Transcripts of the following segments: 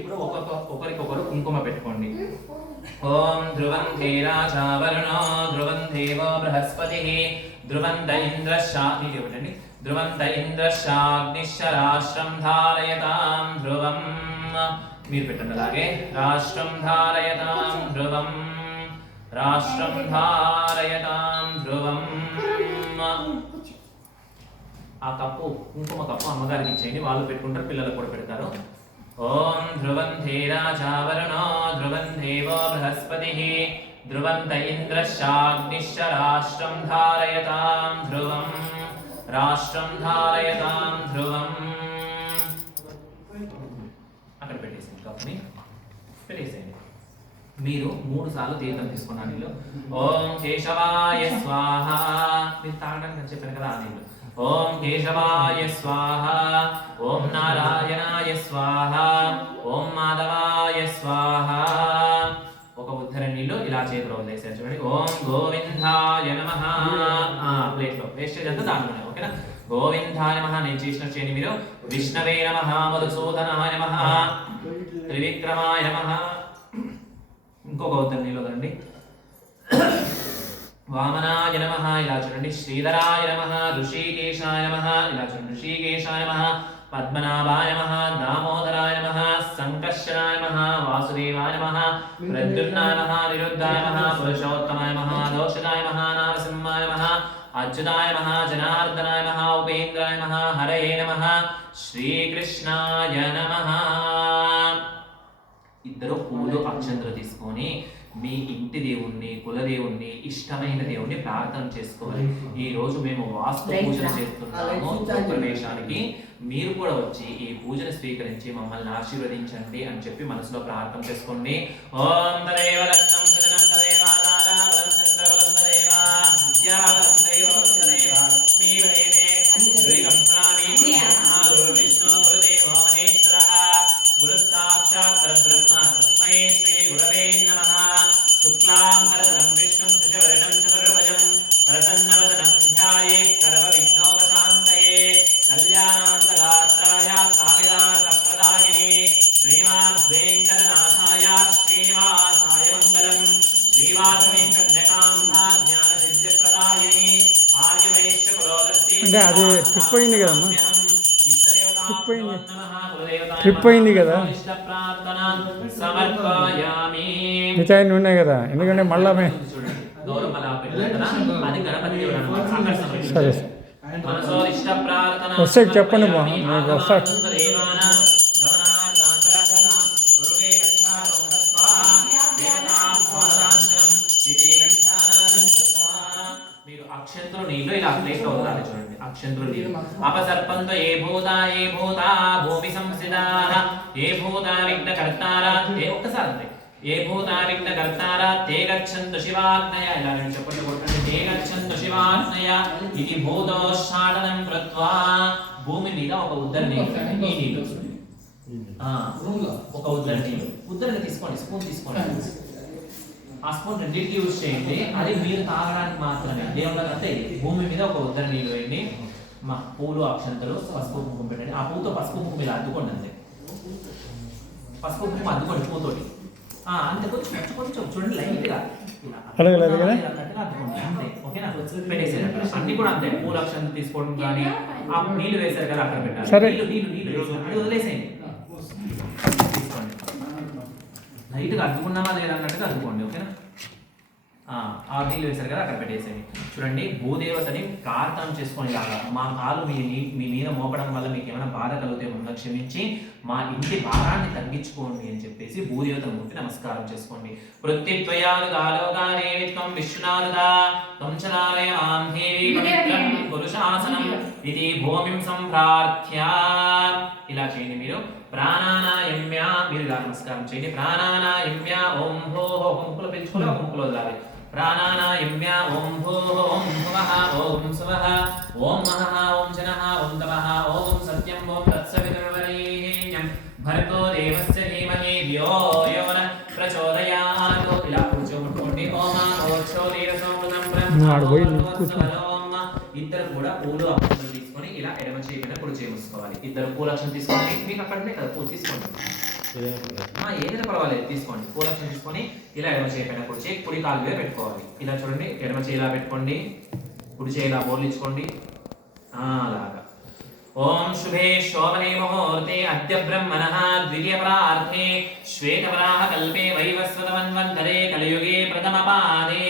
ఇప్పుడు ఒకరికొకరు కుంకుమ పెట్టుకోండి. ఓం ధ్రువం ధీరాచావరుణో ధ్రువం దేవో బృహస్పతిః ధ్రువంత ఇంద్రశాని ఏమిటండి ధ్రువంత ఇంద్రశాగ్నిశ్చరాష్ట్రం ధారయతాం ధ్రువం. మీరు పెట్టండి. అలాగే రాష్ట్రం ధారయతాం ధ్రువం రాష్ట్రం ధారయతాం ధ్రువం. ఆ కప్పు కుంకుమ కప్పు అమ్మగారికి ఇచ్చేయండి, వాళ్ళు పెట్టుకుంటారు, పిల్లలకు కూడా పెడతారు. ఓం ధ్రువం ధీరాచావరుణో ధ్రువం దేవో బృహస్పతిః ధ్రువంత ఇంద్రశాగ్నిశ్చ రాష్ట్రం ధారయతాం ధ్రువం రాష్ట్రం ధారయతాం ధ్రువం. అక్కడ పెట్టేసింది, కప్పుని పెట్టేసేయండి. మీరు 3 సార్లు తీర్థం తీసుకున్నారు నీళ్ళు. ఓం కేశవాయ స్వాహ. మీరు తాగడానికి అని చెప్పాను కదా ఆ నీళ్ళు. ఓం కేశవాయ స్వాహ ఓం నారాయణాయ స్వాహ ఓం మాధవాయ స్వాహ. ఒక ఉద్ధర నీళ్ళు ఇలా చేతిలో వదిలేసారు చూడండి. ఓం గోవిందాయ నమః. ప్లేట్లో వేస్టేజ్ అంతా దాంట్లోనే, ఓకేనా? గోవిందాయ నమః నేను చేసినట్టు చేయండి మీరు. విష్ణవే నమః మధుసూదనాయ నమః త్రివిక్రమాయ నమః. ఇంకొక ఉద్ధర నీళ్ళు వదండి. వామనాయ నమః ఇలా చూడండి. శ్రీధరాయ నమః ఋషికేశాయ నమః ఇలా చూడండి. ఋషికేశాయ నమః పద్మనాభాయ నమః దామోదరాయ నమః సంకర్షణాయ నమః వాసుదేవాయ నమః ప్రద్యుమ్నాయ నమః నిరుద్ధాయ నమః పురుషోత్తమాయ నమః దోషదాయ నమః నారసింహాయ నమః అచ్యుతాయ నమః జనార్దనాయ నమః ఉపేంద్రాయ నమః హరయే నమః శ్రీకృష్ణాయ నమః. ఇద్దరు పూలు అక్షంతలు తీసుకొని మీ ఇంటి దేవుణ్ణి కులదేవుణ్ణి ఇష్టమైన దేవుణ్ణి ప్రార్థన చేసుకోవాలి. ఈ రోజు మేము వాస్తు పూజలు చేస్తున్నాము ప్రవేశానికి, మీరు కూడా వచ్చి ఈ పూజను స్వీకరించి మమ్మల్ని ఆశీర్వదించండి అని చెప్పి మనసులో ప్రార్థన చేసుకోండి. ఓం తదేవ లగ్నం గగనం తదేవ ఆధార బలం చంద్ర బలం తదేవ విద్యా బలం దైవ బలం తదేవ లక్ష్మీ బలేనే శ్రీరం ప్రాణి గురు విష్ణు గురుదేవో మహేశ్వరః గురు సాక్షాత్ పరబ్రహ్మ తస్మై శ్రీ గురవే నమః. శుక్లాం వరదరం విష్ణుం శశివర్ణం చతుర్భుజం ప్రసన్నవదనం ధ్యాయేత్ సర్వవిఘ్నోపశాంతయే కళ్యాణాంతగాత్రాయ కామిదార్థప్రదాయినే శ్రీమద్వేంకటనాథాయ శ్రీనివాసాయ మంగళం. శ్రీవాసవేంకటకన్యకాంబా జ్ఞానసిద్ధిప్రదాయిని ఆర్యవైశ్య కులోదర్శి. అంటే అది ట్రిప్ అయింది కదమ్మా, ట్రిప్ అయింది కదా, మిగతా ఉన్నాయి కదా, ఎందుకంటే మళ్ళా సరే వస్తే చెప్పండి మా మీకు వస్తా. అక్షంతులు నీళ్ళు ఇలా ప్లేట్లో వదలాలి చూడండి. అక్షంతులు నీళ్ళు అపసర్పంతో ఏ భూతా భూమి సంస్థితాః ఏ భూతా విఘ్నకర్తారా ఒక్కసారి అంతే. ఏ భూతా విఘ్నకర్తారా తే గచ్చంతు శివాజ్ఞయ. ఇలా నేను చెప్పండి కొట్టండి. తే గచ్చంతు శివాజ్ఞయ ఇది భూతోష్ఠాటనం కృత్వా. భూమి మీద ఒక ఉద్దర నీళ్ళు, ఈ నీళ్ళు ఒక ఉద్దర నీళ్ళు ఉద్దరని తీసుకోండి, స్పూన్ తీసుకోండి. ఆ స్పూన్ రెండింటికి యూజ్ చేయండి. అది మీరు తాగడానికి మాత్రమే. దేవుళ్ళ అంటే భూమి మీద ఒక ఉద్దర నీళ్ళు వేయండి. మా పూలు అక్షంతలు పసుపు కుంకుమ పెట్టండి. ఆ పూతో పసుపు కుంకుమ ఇలా అద్దుకోండి అంతే. పసుపు కుంకుమ అద్దుకోండి పూతోటి అంతే. కొంచెం కొంచెం చూడండి లైట్గా అద్దుకోండి అంతే, ఓకేనా? పెట్టేసారు అన్ని కూడా అంతే. పూలు అక్షంతలు తీసుకోవడం కానీ ఆ నీళ్ళు వేసారు కదా అక్కడ పెట్టాలి. నీళ్ళు అది వదిలేసేయండి. తీసుకోండి లైట్గా అద్దుకున్నామా లేదా అన్నట్టుగా అద్దుకోండి, ఓకేనా? ఆ నీళ్ళు వేశారు కదా అక్కడ పెట్టేసేయండి. చూడండి భూదేవతని ప్రార్థన చేసుకొని లాగా మా కాలు మీ మీద మోపడం వల్ల మీకు ఏమైనా బాధ కలిగితే మమ్మల్ని క్షమించి మా ఇంటి భారాన్ని తగ్గించుకోండి అని చెప్పేసి భూదేవతను ముట్టి నమస్కారం చేసుకోండి. వృత్తిత్వయాలుగాలోగానేవిత్వం విష్ణునారుదా త్వంచనాలయమాం దేవి పవిత్రం పురుషాసనం ఇది భూమిం సంప్రార్థ్య. ఇలా చేయండి మీరు. ప్రాణానాయమ్య మీరు ఇలా నమస్కారం చేయండి. ప్రాణానాయమ్య ఓం భోః ముక్కులో పెంచుకోవాలి, ముక్కులో వదలాలి. ప్రాణానాయమ్య ఓం భూః ఓం భువః ఓం సువః ఓం మహః ఓం జనః ఓం తమః ఓం సత్యం ఓం తత్సవితుర్వరేణ్యం భర్గో దేవస్య ధీమహి ధియో యో నః ప్రచోదయాత్. ఇలా కూర్చోబెట్టుకోండి. ఓం ఓక్షోదీరసోమృతం బ్రహ్మ. ఇద్దరు కూడా పూలు అక్షంతలు తీసుకొని ఇలా ఎడమ చేయి మీద కుడి చేయి మూసుకోవాలి. ఇద్దరు పూల అక్షంతలు తీసుకోండి. మీకు అక్కడనే కదా పూలు తీసుకోండి. ఏదైనా పర్వాలేదు తీసుకోండి. పూలక్షణ తీసుకొని ఇలా ఎడమ చేయి పైన కుడి చేయి, కుడి కాలు మీద పెట్టుకోవాలి. ఇలా చూడండి, ఎడమ చేయి ఇలా పెట్టుకోండి, కుడి చేయి ఇలా బోర్లించుకోండి. అలాగా. ఓం శుభే శోభనే ముహూర్తే అద్య బ్రహ్మణః ద్వితీయ ప్రార్థే శ్వేతవరాహ కల్పే వైవస్వతమన్వంతరే కలియుగే ప్రథమ పాదే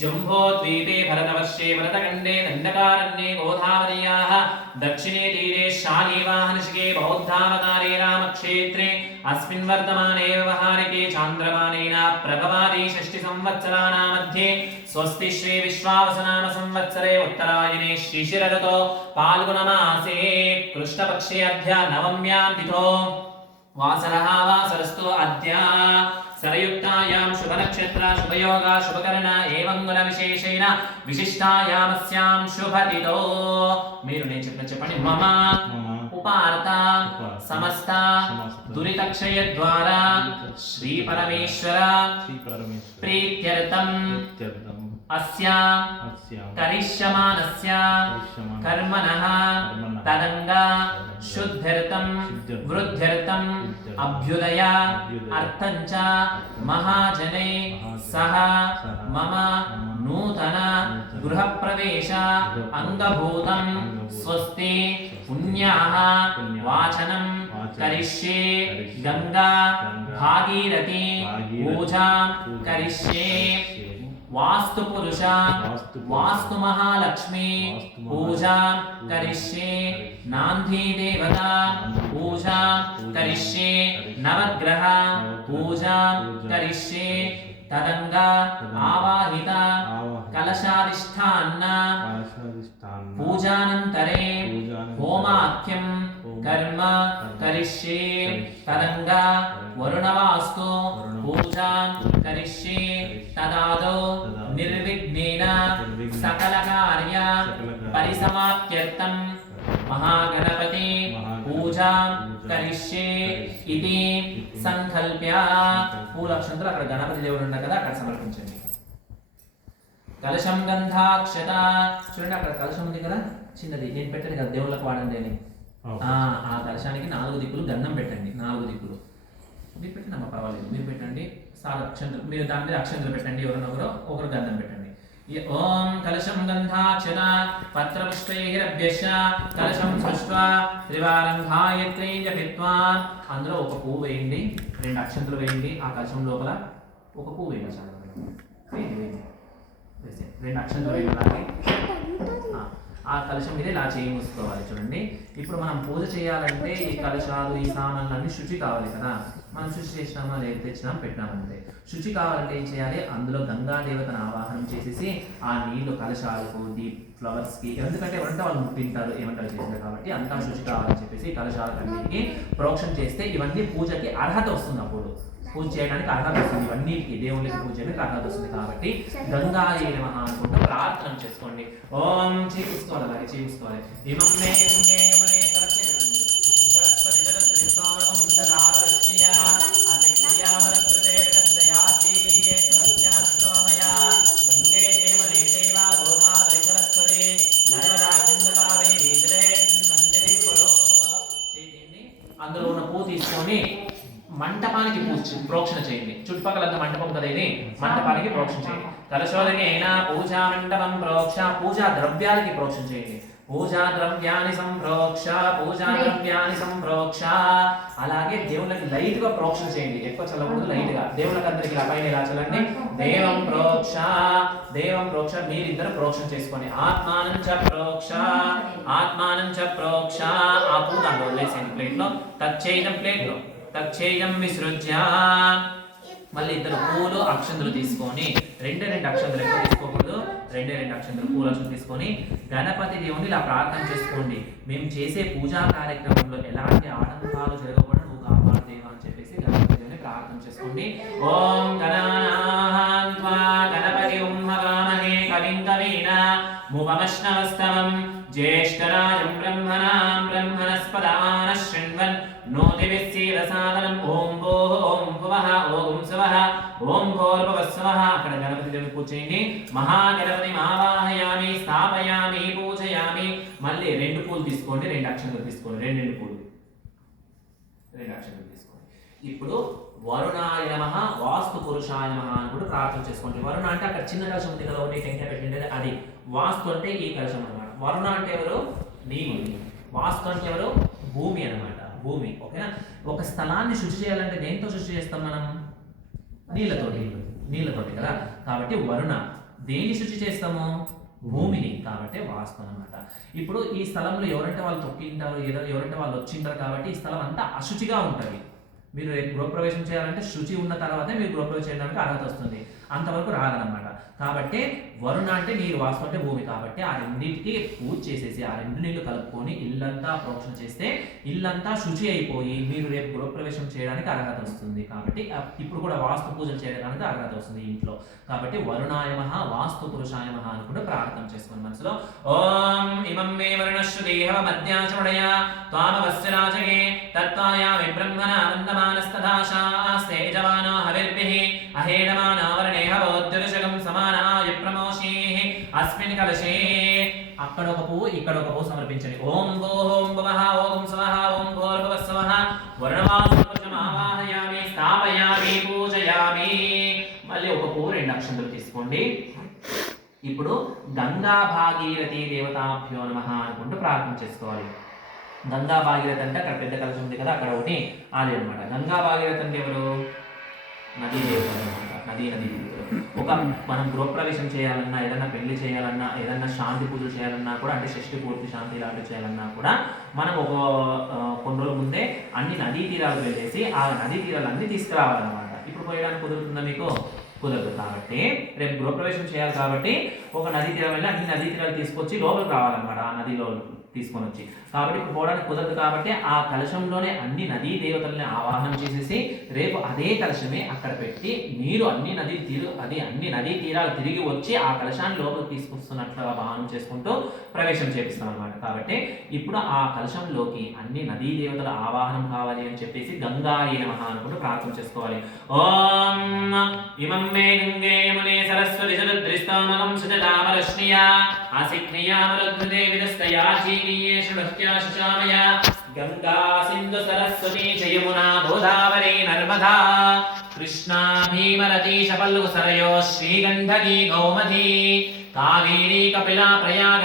జంబోద్వీపే భరతవర్షే భరతఖండే దండకారణ్యే గోదావరీయాః దక్షిణే తీరే శాలీవాహనశిఖే బౌద్ధావతారే రామక్షేత్రే अस्मिन् वर्तमाने व्यवहारिके चान्द्रमानेन प्रभवादि षष्टि संवत्सराणां मध्ये स्वस्ति श्री विश्वावसनाम संवत्सरे उत्तरायणे शिशिरऋतो फाल्गुनमासे कृष्णपक्षे अद्य नवम्यां तिथौ वासरः वासरस्तु अद्य सरयुक्तायां शुभनक्षत्र शुभयोगा शुभकरण एवं गुणविशेषेण विशिष्टायामस्यां शुभतिथौ మీరు నేను చెప్పండి మమ उपार्ता समस्त दुरितक्षय द्वारा श्री परमेश्वर प्रीत्यर्थम अस्या करिष्यमानस्य कर्मणः तदंगा शुद्ध्यर्थम वृद्ध्यर्थम अभ्युदय अर्थंच महाजने सह मम नूतन गृहप्रवेश अंगभूतं स्वस्ति पुण्याः वाचनं करिष्ये गंगा भागीरथी पूजा करिष्ये वास्तु पुरुष वास्तु महालक्ष्मी पूजा करिष्ये नांदी देवता पूजा करिष्ये नवग्रह पूजा करिष्ये तदंगा आवाहिता कलशाधिष्ठान पूजानंतरे होमाख्यम कर्म करिष्ये तदंगा वरुणवास्तु पूजा करिष्ये तदादौ निर्विघ्नेन सकल कार्य परिसमाप्त्यर्थं महागणपति पूजा करिष्ये इति संकल्प्य పూలక్షంతలు అక్కడ గణపతి దేవుడు ఉన్నారు కదా అక్కడ సమర్పించండి. కలశం గంధాక్షత చూడండి, అక్కడ కలశం ఉంది కదా చిన్నది, నేను పెట్టండి కదా దేవుళ్ళకి వాడండి అని. ఆ కలశానికి 4 దిక్కులు గంధం పెట్టండి, 4 దిక్కులు మీరు పెట్టండి అమ్మ, పర్వాలేదు మీరు పెట్టండి. అక్షంతలు మీరు దాని మీద అక్షంతలు పెట్టండి, ఎవరినొకరు ఒకరు గంధం పెట్టండి. ఓం కలశం గంధాక్షత పత్రపుష్పైరభ్యశ్చ కలశం సృష్ట్వా త్రివారం గాయత్రీ జపిత్వా అందులో ఒక పువ్వు వేయండి, 2 అక్షంతలు వేయండి. ఆ కలశం లోపల ఒక పువ్వు వేయండి, చాలా వేయండి, 2 అక్షంతలు వేయాలి. ఆ కలశం మీద ఇలా చేయి మూసుకోవాలి. చూడండి, ఇప్పుడు మనం పూజ చేయాలంటే ఈ కలశాలు ఈ సామాన్లు అన్ని శుచి కావాలి కదా. మనం శుచి చేసినామా లేదు, తెచ్చినాం పెట్టినామంటే. శుచి కావాలంటే ఏం చేయాలి, అందులో గంగా దేవతను ఆవాహనం చేసేసి ఆ నీళ్లు కలశాలకు ఫ్లవర్స్ కి, ఎందుకంటే ఎవరంటే వాళ్ళు ముట్టింటారు ఏమంటారు చేసినారు కాబట్టి అంతా శుచి కావాలని చెప్పేసి కలశాలన్నిటికీ ప్రోక్షణ చేస్తే ఇవన్నీ పూజకి అర్హత వస్తుంది. అప్పుడు పూజ చేయడానికి అర్హత వస్తుంది, ఇవన్నిటికి దేవుళ్ళకి పూజ చేయడానికి అర్హత వస్తుంది. కాబట్టి గంగాయే నమః అనుకుంటూ ప్రార్థన చేసుకోండి. ఓం చేయించుకోవాలి, అలాగే చేయించుకోవాలి. ఇమం మే యమునే యమునే సరస్వతి జగత్రిస్తోమం దదావరస్య అతిక్రియా వరకృతే వితస్యా జీయే సత్యాస్తోమయా గంగే యమునే దేవా గోదావరి సరస్వతి నర్మదా సింధు కావేరీ జలేస్మిన్ సన్నిధిం కురు. చేయండి, అందులో ఉన్న పువ్వు తీసుకొని మంటపానికి ప్రోక్షణ చేయండి. చుట్టుపక్కలంతా మంటపం కదా, ఇది మంటపానికి ప్రోక్షణ చేయండి. కలశోదకేన పూజా మంటపం ప్రోక్ష, పూజా ద్రవ్యాలకి ప్రోక్షణ చేయండి. పూజా ద్రవ్యాన్ని సంప్రోక్ష, పూజా ద్రవ్యాన్ని సంప్రోక్ష. అలాగే దేవుళ్ళకి లైట్ గా ప్రోక్షణ చేయండి, ఎక్కువ చల్లకూడదు, లైట్ గా. దేవుళ్ళకి అందరికి పైన ఇలా చల్లండి. దేవం ప్రోక్ష, దేవం ప్రోక్ష. మీరిద్దరు ప్రోక్షణ చేసుకోండి. ఆత్మానం చ ప్రోక్ష, ఆత్మానం చ ప్రోక్ష. ఆ పూజ అందులో వదిలేసేయండి ప్లేట్ లో, తచ్చేయం ప్లేట్ లో తచ్చేయం విసృజ్య. మళ్ళీ 2 పూలు అక్షంతలు తీసుకొని 2 అక్షంతలు ఎక్కువ తీసుకోకూడదు, 2 అక్షంతలు పూల అక్షంతలు తీసుకొని గణపతి దేవుని ఇలా ప్రార్థన చేసుకోండి. మేము చేసే పూజా కార్యక్రమంలో ఎలాంటి ఆటంకాలు జరగకుండా నువ్వు కాపాడు దేవా అని చెప్పేసి గణపతి దేవుని ప్రార్థన చేసుకోండి. ఓం గణానాం త్వా గణపతి హవామహే కవిం కవీన ముపమశ్నవస్తవం జ్యేష్ఠరాజం బ్రహ్మణాం బ్రహ్మణస్పదాన శృణ్వన్ నోదివిశ్చీరసాదనం. ఓం భోః ఓం భువః ఓం శువః ఓం భోర్భువస్సువః. అక్కడ గణపతి దేవుని పూజ చేయండి. మహాగణపతి ఆవాహయామి స్థాపయామి పూజయామి. మళ్ళీ 2 పూలు తీసుకోండి, 2 అక్షంతలు తీసుకోండి, 2 పూలు 2 అక్షంతలు తీసుకోండి. ఇప్పుడు వరుణాయ నమః వాస్తు పురుషాయ నమః అని కూడా ప్రార్థన చేసుకోండి. వరుణ అంటే అక్కడ చిన్న కలశం ఉంది కదా, ఒకటి టెంకాయ పెట్టిండేది అది. వాస్తు అంటే ఈ కలశం అన్నమాట. వరుణ అంటే ఎవరు? నీరు. వాస్తు అంటే ఎవరు? భూమి అన్నమాట. భూమి. ఓకేనా? ఒక స్థలాన్ని శుచి చేయాలంటే దేంతో శుచి చేస్తాం మనం? నీళ్ళతోటి కదా. కాబట్టి వరుణ. దేన్ని శుచి చేస్తాము? భూమిని. కాబట్టి వాస్తు అన్నమాట. ఇప్పుడు ఈ స్థలంలో ఎవరంటే వాళ్ళు తొక్కింటారు, ఎవరంటే వాళ్ళు వచ్చింటారు, కాబట్టి ఈ స్థలం అంతా అశుచిగా ఉంటుంది. మీరు గృహప్రవేశం చేయాలంటే శుచి ఉన్న తర్వాతే మీరు గృహప్రవేశం చేయడానికి అర్హత వస్తుంది, అంతవరకు రాదనమాట. కాబట్టి వరుణ అంటే నీరు, వాస్తు అంటే భూమి. కాబట్టి ఆ రెండింటికి పూజ చేసేసి ఆ రెండు నీళ్లు కలుపుకొని ఇల్లంతా ప్రోక్షణ చేస్తే ఇల్లంతా శుచి అయిపోయి మీరు రేపు గృహప్రవేశం చేయడానికి అర్హత వస్తుంది. కాబట్టి ఇప్పుడు కూడా వాస్తు పూజలు చేయడానికి అర్హత వస్తుంది ఇంట్లో. కాబట్టి వరుణాయ మహ వాస్తు పురుషాయ మహ అని కూడా ప్రార్థన చేసుకుని మనసులో ఓం ఇమం మే వరుణశ్రుదేహ మధ్యాచమడయ త్వామవస్య రాజగే తత్వాయామి బ్రహ్మణ ఆనందమానస్తదాశాస్తే యజమానో హవిర్భిః అహేడమాన వర్ణేహ బోద్యురుషగం సమానాయ ప్రమోషీః అస్మిన్ కలశే. అక్కడ ఒక పువ్వు ఇక్కడ ఒక పువ్వు సమర్పించండి. ఓం భూః భువః ఓం స్వః ఓం భూర్భువః స్వః వర్ణవాసుపృషమావాహయామి స్థాపయామి పూజయామి. మళ్ళీ ఒక పువ్వు రెండు అక్షంతలు తీసుకోండి. ఇప్పుడు గంగా భాగీరథి దేవతాభ్యో నమః అనుకుంటూ ప్రార్థన చేసుకోవాలి. గంగా భాగీరథి అంటే అక్కడ పెద్ద కలశం ఉంది కదా, అక్కడ ఒకటి అది అనమాట. గంగా భాగీరథి అంటే ఎవరు? నదీ దేవత అనమాట. నదీ ఒక మనం గృహప్రవేశం చేయాలన్నా, ఏదైనా పెళ్లి చేయాలన్నా, ఏదైనా శాంతి పూజలు చేయాలన్నా కూడా, అంటే షష్ఠి పూర్తి శాంతి ఇలాంటివి చేయాలన్నా కూడా మనం ఒక కొన్ని రోజుల ముందే అన్ని నదీ తీరాలు వెళ్ళేసి ఆ నదీ తీరాలన్నీ తీసుకురావాలన్నమాట. ఇప్పుడు పోయడానికి కుదురుతుందా మీకు? కుదరదు. కాబట్టి రేపు గృహప్రవేశం చేయాలి కాబట్టి ఒక నదీ తీరం వెళ్ళి అన్ని నదీ తీరాలు తీసుకొచ్చి లోపలికి రావాలన్నమాట, ఆ నదిలో తీసుకొని వచ్చి. కాబట్టి ఇప్పుడు పోవడానికి కుదరదు. కాబట్టి ఆ కలశంలోనే అన్ని నదీ దేవతల్ని ఆవాహనం చేసేసి రేపు అదే కలశమే అక్కడ పెట్టి మీరు అన్ని నదీ తీరాలు తిరిగి వచ్చి ఆ కలశాన్ని లోపలికి తీసుకొస్తున్నట్లుగా భావన చేసుకుంటూ ప్రవేశం చేపిస్తాం అనమాట. కాబట్టి ఇప్పుడు ఆ కలశంలోకి అన్ని నదీ దేవతల ఆవాహనం కావాలి అని చెప్పేసి గంగాయ నమః అనుకుంటూ ప్రార్థన చేసుకోవాలి. ఓం ఇమం మే గంగే యమునే సరస్వతి జలద్రిస్తామలం సుజలామరశ్నియా ఆసిక్నియామరుద్ధృతే విదస్తయా జీవీయేషు భక్త్యాశుచామయ గంగా సింధు సరస్వతి యమునా గోదావరి నర్మదా కృష్ణా భీమరతి శపల్లు సరయో శ్రీగంధకీ గౌమతి కావేరీ కపిలా ప్రయాగ